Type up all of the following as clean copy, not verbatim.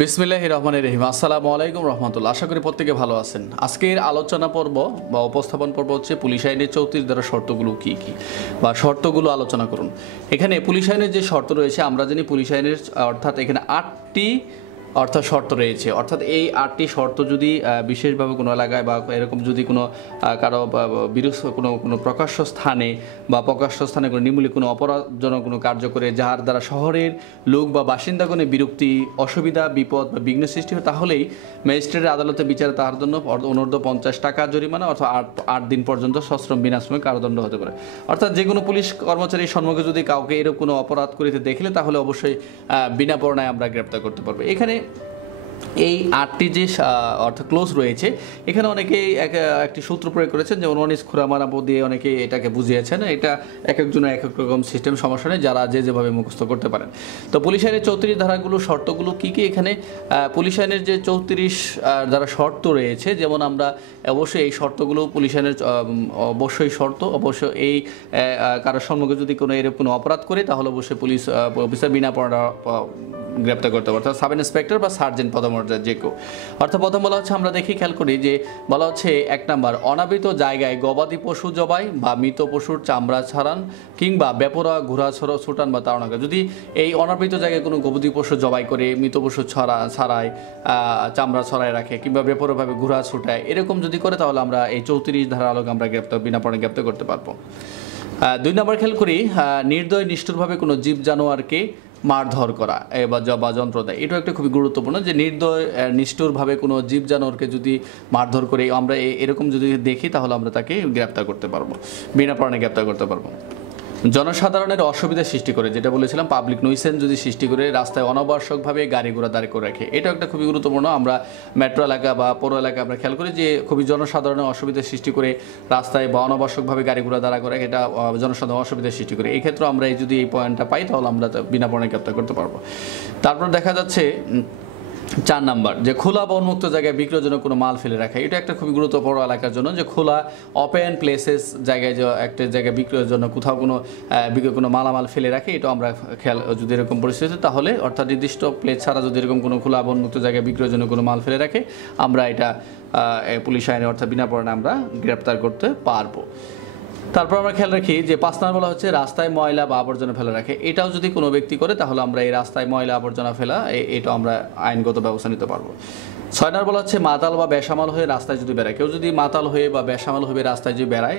বিসমিল্লাহির রহমানির রহিম। আসসালামু আলাইকুম রহমতুল্লাহ। আশা করি প্রত্যেকে ভালো আছেন। আজকের আলোচনা পর্ব বা উপস্থাপন পর্ব হচ্ছে পুলিশ আইনের 34 ধারা শর্তগুলো কি কি বা শর্তগুলো আলোচনা করুন। এখানে পুলিশ আইনের যে শর্ত রয়েছে আমরা জানি পুলিশ আইনের অর্থাৎ এখানে 8টি শর্ত রয়েছে। অর্থাৎ এই 8টি শর্ত যদি বিশেষভাবে কোনো এলাকায় বা এরকম যদি কোনো কারো বিরুদ্ধ কোনো প্রকাশ্য স্থানে বা প্রকাশ্য স্থানে কোনো নিমূলে কোনো অপরাধজনক কোনো কার্য করে যার দ্বারা শহরের লোক বা বাসিন্দাগণের বিরক্তি, অসুবিধা, বিপদ বা বিঘ্ন সৃষ্টি হয় তাহলেই ম্যাজিস্ট্রেটের আদালতে বিচারে তাহার জন্য অনূর্ধ্ব 50 টাকা জরিমানা অথবা 8 দিন পর্যন্ত সশ্রম বিনাশ্রমে কারাদণ্ড হতে পারে। অর্থাৎ যে কোনো পুলিশ কর্মচারীর সম্মুখে যদি কাউকে এরকম কোনো অপরাধ করিতে দেখলে তাহলে অবশ্যই বিনা পরোয়ানায় আমরা গ্রেপ্তার করতে পারবো। এখানে এই 8টি যে অর্থাৎ ক্লোজ রয়েছে এখানে অনেকেই একটি সূত্র প্রয়োগ করেছেন, যেমন অনিস খুরামারাবো দিয়ে অনেকে এটাকে বুঝিয়েছেন। এটা এক একজনের এক এক রকম সিস্টেম, সমস্যা নেই, যারা যেভাবে মুখস্থ করতে পারেন। তো পুলিশ আইনের 34 ধারাগুলো শর্তগুলো কী কী? এখানে পুলিশ আইনের যে 34 ধারা শর্ত রয়েছে, যেমন আমরা অবশ্যই এই শর্তগুলো পুলিশ আইনের অবশ্যই শর্ত অবশ্যই এই কারোর সম্মুখে যদি কোনো এরকম কোনো অপরাধ করে তাহলে অবশ্যই পুলিশ অফিসার বিনা পরোয়ানা গ্রেপ্তার করতে পারে, অর্থাৎ সাব ইন্সপেক্টর বা সার্জেন্ট পদমর্যাদা যে কেউ। অর্থাৎ প্রথম বলা হচ্ছে, আমরা দেখি খেয়াল করি যে বলা হচ্ছে 1 নাম্বার, অনাবৃত জায়গায় গবাদি পশু জবাই বা মৃত পশুর চামড়া ছাড়ান কিংবা বেপরোয়া ঘোড়া ছুটান বা তাড়ানো। যদি এই অনাবৃত জায়গায় কোনো গবাদি পশু জবাই করে, মৃত পশু ছাড়ায়, চামড়া ছড়ায় রাখে কিংবা বেপরোয়াভাবে ঘোড়া ছুটায়, এরকম যদি করে তাহলে আমরা এই 34 ধারা আলোকে আমরা বিনা পরোয়ানায় গ্রেপ্তার করতে পারবো। 2 নাম্বার খেয়াল করি, নির্দয় নিষ্ঠুরভাবে কোনো জীব জানোয়ারকে মারধর করা বা যন্ত্র দেয়। এটাও একটা খুবই গুরুত্বপূর্ণ, যে নির্দয় নিষ্ঠুরভাবে কোনো জীব জানোয়ারকে যদি মারধর করে আমরা এরকম যদি দেখি তাহলে আমরা তাকে গ্রেপ্তার করতে পারবো, বিনা পরোয়ানায় গ্রেপ্তার করতে পারবো। জনসাধারণের অসুবিধা সৃষ্টি করে, যেটা বলেছিলাম পাবলিক নয়সেন্স যদি সৃষ্টি করে রাস্তায় অনাবশ্যকভাবে গাড়ি ঘোড়া দাঁড় করে রাখে, এটাও একটা খুবই গুরুত্বপূর্ণ। আমরা মেট্রো এলাকা বা পৌর এলাকা আমরা খেয়াল করি যে খুবই জনসাধারণের অসুবিধা সৃষ্টি করে রাস্তায় বা অনাবশ্যকভাবে গাড়ি ঘোড়া দাঁড়া করে, এটা জনসাধারণ অসুবিধা সৃষ্টি করে। এই ক্ষেত্রে আমরা যদি এই পয়েন্টটা পাই তাহলে আমরা বিনা পরোয়ানায় গ্রেপ্তার করতে পারবো। তারপর দেখা যাচ্ছে 4 নাম্বার, যে খোলা বা উন্মুক্ত জায়গায় বিক্রয়ের জন্য কোনো মাল ফেলে রাখা। এটা একটা খুবই গুরুত্বপূর্ণ এলাকার জন্য, যে খোলা ওপেন প্লেসেস জায়গায় যে একটা জায়গায় বিক্রয়ের জন্য কোথাও কোনো মালামাল ফেলে রাখে, এটা আমরা খেয়াল যদি এরকম পরিস্থিতি তাহলে অর্থাৎ নির্দিষ্ট প্লেস ছাড়া যদি এরকম কোনো খোলা বা উন্মুক্ত জায়গায় বিক্রয়ের জন্য কোনো মাল ফেলে রাখে আমরা এটা পুলিশ আইনে অর্থাৎ বিনা পরোয়ানায় আমরা গ্রেপ্তার করতে পারবো। তারপর আমরা খেয়াল রাখি যে 5 নাম্বার বলা হচ্ছে রাস্তায় ময়লা বা আবর্জনা ফেলে রাখে। এটাও যদি কোনো ব্যক্তি করে তাহলে আমরা এই রাস্তায় ময়লা আবর্জনা ফেলা এটাও আমরা আইনগত ব্যবস্থা নিতে পারবো। 6 নাম্বার বলা হচ্ছে মাতাল বা বেসামাল হয়ে রাস্তায় যদি বেড়ায়। কেউ যদি মাতাল হয়ে বা বেসামাল হয়ে রাস্তায় যদি বেড়ায়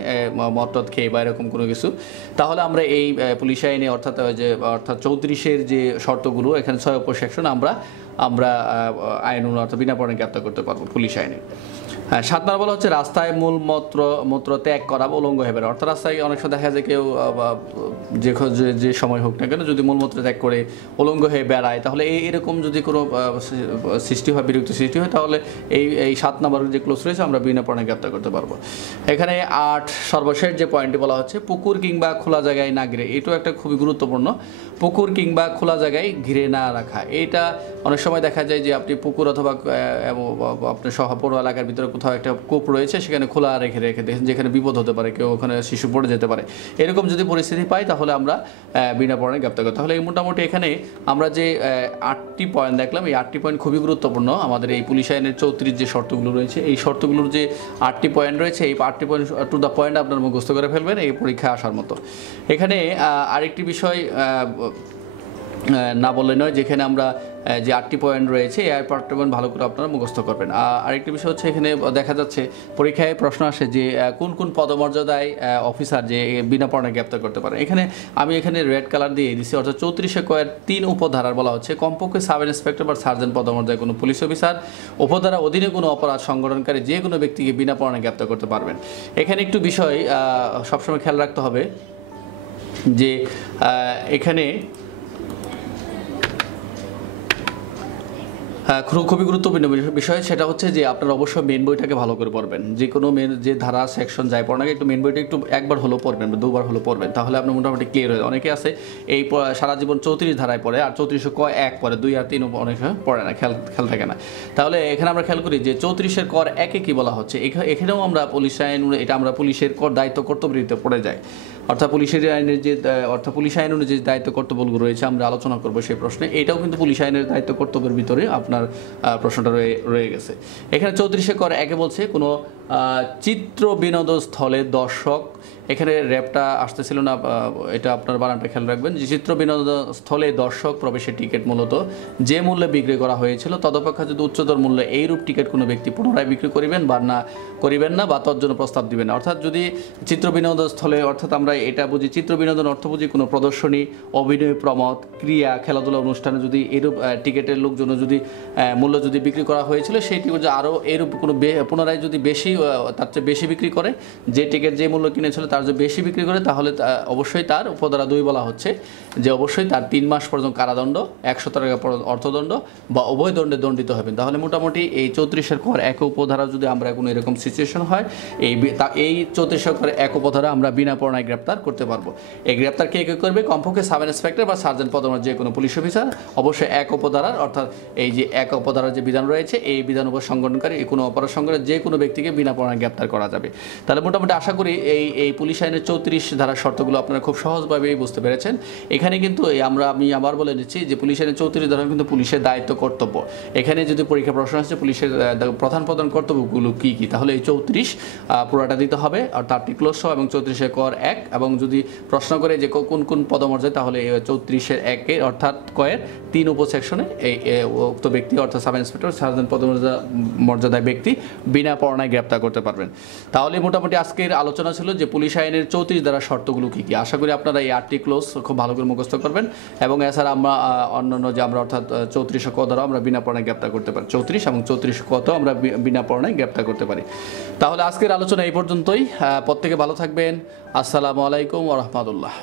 মদ খেয়ে বা এরকম কোনো কিছু, তাহলে আমরা এই পুলিশ আইনে অর্থাৎ 34-এর যে শর্তগুলো এখানে 6 অপর সেকশন আমরা আইন অর্থাৎ বিনা পরোয়ানায় গ্রেপ্তার করতে পারবো পুলিশ আইনে। 7 নাম্বার বলা হচ্ছে রাস্তায় মূত্র ত্যাগ করা বা উলঙ্গ হয়ে বেড়া। অর্থাৎ রাস্তায় অনেক সময় দেখা যায় কেউ যে সময় হোক না কেন যদি মূলমূত্র ত্যাগ করে উলঙ্গ হয়ে বেড়ায় তাহলে এরকম যদি কোনো সৃষ্টি হয়, বিরক্তি সৃষ্টি হয়, তাহলে এই 7 নাম্বারের যে ক্লোজ রয়েছে আমরা বিনা পরোয়ানায় গ্রেপ্তার করতে পারবো। এখানে 8 সর্বশেষ যে পয়েন্টটি বলা হচ্ছে পুকুর কিংবা খোলা জায়গায় না ঘিরে। এটাও একটা খুবই গুরুত্বপূর্ণ, পুকুর কিংবা খোলা জায়গায় ঘিরে না রাখা। এটা অনেক সময় দেখা যায় যে আপনি পুকুর অথবা আপনার পৌর এলাকার ভিতরে কোথাও একটা কূপ রয়েছে, সেখানে খোলা রেখে দেখেন যেখানে বিপদ হতে পারে, কেউ ওখানে শিশু পড়ে যেতে পারে। এরকম যদি পরিস্থিতি পাই তাহলে আমরা বিনা পরোয়ানায় গ্রেপ্তার করি। তাহলে এই মোটামুটি এখানে আমরা যে 8টি পয়েন্ট দেখলাম, এই 8টি পয়েন্ট খুবই গুরুত্বপূর্ণ। আমাদের এই পুলিশ আইনের 34 যে শর্তগুলো রয়েছে, এই শর্তগুলোর যে 8টি পয়েন্ট রয়েছে, এই 8টি পয়েন্ট টু দ্য পয়েন্ট আপনার মুখস্থ করে ফেলবেন এই পরীক্ষা আসার মতো। এখানে আরেকটি বিষয় না বললে নয়, যেখানে আমরা যে 8টি পয়েন্ট রয়েছে এই 8টি পয়েন্ট ভালো করে আপনারা মুখস্থ করবেন। আরেকটি বিষয় হচ্ছে এখানে দেখা যাচ্ছে পরীক্ষায় প্রশ্ন আসে যে কোন কোন পদমর্যাদায় অফিসার যে বিনা পরোয়ানায় গ্রেপ্তার করতে পারে। আমি এখানে রেড কালার দিয়ে দিচ্ছি, অর্থাৎ 34 3 উপধারার বলা হচ্ছে কমপক্ষে সাব ইন্সপেক্টর বা সার্জেন্ট পদমর্যাদায় কোনো পুলিশ অফিসার উপধারা অধীনে কোনো অপরাধ সংগঠনকারী যে কোনো ব্যক্তিকে বিনা পরোয়ানায় গ্রেপ্তার করতে পারবেন। এখানে একটু বিষয় সবসময় খেয়াল রাখতে হবে যে এখানে খুবই গুরুত্বপূর্ণ বিষয়, সেটা হচ্ছে যে আপনারা অবশ্যই মেন বইটাকে ভালো করে পড়বেন। যে কোনো যে ধারা সেকশন যাই পড়ানো একটু মেন বইটা একটু একবার হলেও পড়বেন বা 2বার হলেও পড়বেন, তাহলে আপনার মোটামুটি ক্লিয়ার হয়ে যায়। অনেকে আছে এই সারা জীবন 34 ধারায় পড়ে আর 34 ক 1 পড়ে, 2 আর 3 অনেক পড়ে না, খেয়াল থাকে না। তাহলে এখানে আমরা খেয়াল করি যে 34 কর 1-এ কী বলা হচ্ছে। এখানেও আমরা পুলিশ আইন এটা আমরা পুলিশের কর দায়িত্ব কর্তব্যের পড়ে যায়। অর্থাৎ পুলিশের আইনের যে অর্থাৎ পুলিশ আইন অনুযায়ী দায়িত্ব কর্তব্যগুলো রয়েছে আমরা আলোচনা করবো সেই প্রশ্নে। এটাও কিন্তু পুলিশ আইনের দায়িত্ব কর্তব্যের ভিতরে আপনার প্রশ্নটা রয়ে গেছে। এখানে 34 কর একে বলছে কোনো চিত্র বিনোদন স্থলে দর্শক, এখানে র্যাপটা আসতেছিল না, এটা আপনার বানানটা খেয়াল রাখবেন, যে চিত্র বিনোদন স্থলে দর্শক প্রবেশের টিকিট মূলত যে মূল্যে বিক্রি করা হয়েছিল তদপেক্ষা যদি উচ্চতর মূল্যে এইরূপ টিকিট কোনো ব্যক্তি পুনরায় বিক্রি করিবেন না বা তর জন্য প্রস্তাব দিবেন না। অর্থাৎ যদি চিত্র বিনোদন স্থলে, অর্থাৎ আমরা এটা বুঝি চিত্র বিনোদন অর্থ বুঝি কোনো প্রদর্শনী, অভিনয়, প্রমোদ, ক্রিয়া, খেলাধুলা অনুষ্ঠানে যদি এরূপ টিকিটের লোকজন যদি মূল্য যদি বিক্রি করা হয়েছিল সেই টিকিট আরও এরূপ কোনো পুনরায় যদি বেশি তার চেয়ে বেশি বিক্রি করে, যে টিকিট যে মূল্য কিনেছিল তার যে বেশি বিক্রি করে, তাহলে অবশ্যই তার উপধারা 2 বলা হচ্ছে যে অবশ্যই তার 3 মাস পর্যন্ত কারাদণ্ড, 100 টাকা অর্থদণ্ড বা উভয় দণ্ডে দণ্ডিত হবেন। তাহলে মোটামুটি এই 34 কর এক উপধারা যদি আমরা কোনো এরকম সিচুয়েশন হয় এই 34 কর এক উপধারা আমরা বিনা পরোয়ানায় গ্রেপ্তার করতে পারবো। এই গ্রেপ্তার কে করবে? কমপক্ষে সাব ইন্সপেক্টর বা সার্জেন্ট পদমর্যাদার যে কোনো পুলিশ অফিসার, অবশ্যই এক উপধারার অর্থাৎ এই যে এক উপধারার যে বিধান রয়েছে এই বিধান উপর সংগঠনকারী কোনো অপরাধ সংগঠনের যে কোনো ব্যক্তিকে বিনা পরোয়ানায় গ্রেপ্তার করা যাবে। তাহলে মোটামুটি আশা করি এই পুলিশ আইনের 34 ধারার শর্তগুলো আপনারা খুব সহজভাবেই বুঝতে পেরেছেন। এখানে কিন্তু আমি আবার বলে দিচ্ছি যে পুলিশ আইনের 34 ধারা কিন্তু পুলিশের দায়িত্ব কর্তব্য। এখানে যদি পরীক্ষা প্রশ্ন আসছে পুলিশের প্রধান কর্তব্যগুলো কী কী, তাহলে এই 34 পুরোটা দিতে হবে অর্থাৎ ক্লোজ সহ, এবং 34 কর 1, এবং যদি প্রশ্ন করে যে কোন কোন পদমর্যাদা তাহলে 34 1 অর্থাৎ কয়ের 3 উপসেকশনে এই উক্ত ব্যক্তি অর্থাৎ সাব ইন্সপেক্টর সার্জেন্ট পদমর্যাদায় ব্যক্তি বিনা পরোয়ানায় গ্রেপ্তার করতে পারবেন। তাহলে মোটামুটি আজকের আলোচনা ছিল যে পুলিশ আইনের 34 ধারা শর্তগুলো কী কী। আশা করি আপনারা এই 8টি ক্লোজ খুব ভালো করে মুখস্থ করবেন, এবং এছাড়া আমরা অন্যান্য যে আমরা অর্থাৎ 34 ক দ্বারা আমরা বিনা পরোয়ানায় গ্রেপ্তার করতে পারি, 34 এবং 34 কত আমরা বিনা পরোয়ানায় গ্রেপ্তার করতে পারি। তাহলে আজকের আলোচনা এই পর্যন্তই। প্রত্যেকে ভালো থাকবেন। আসসালামু আলাইকুম ওয়া রাহমাতুল্লাহ।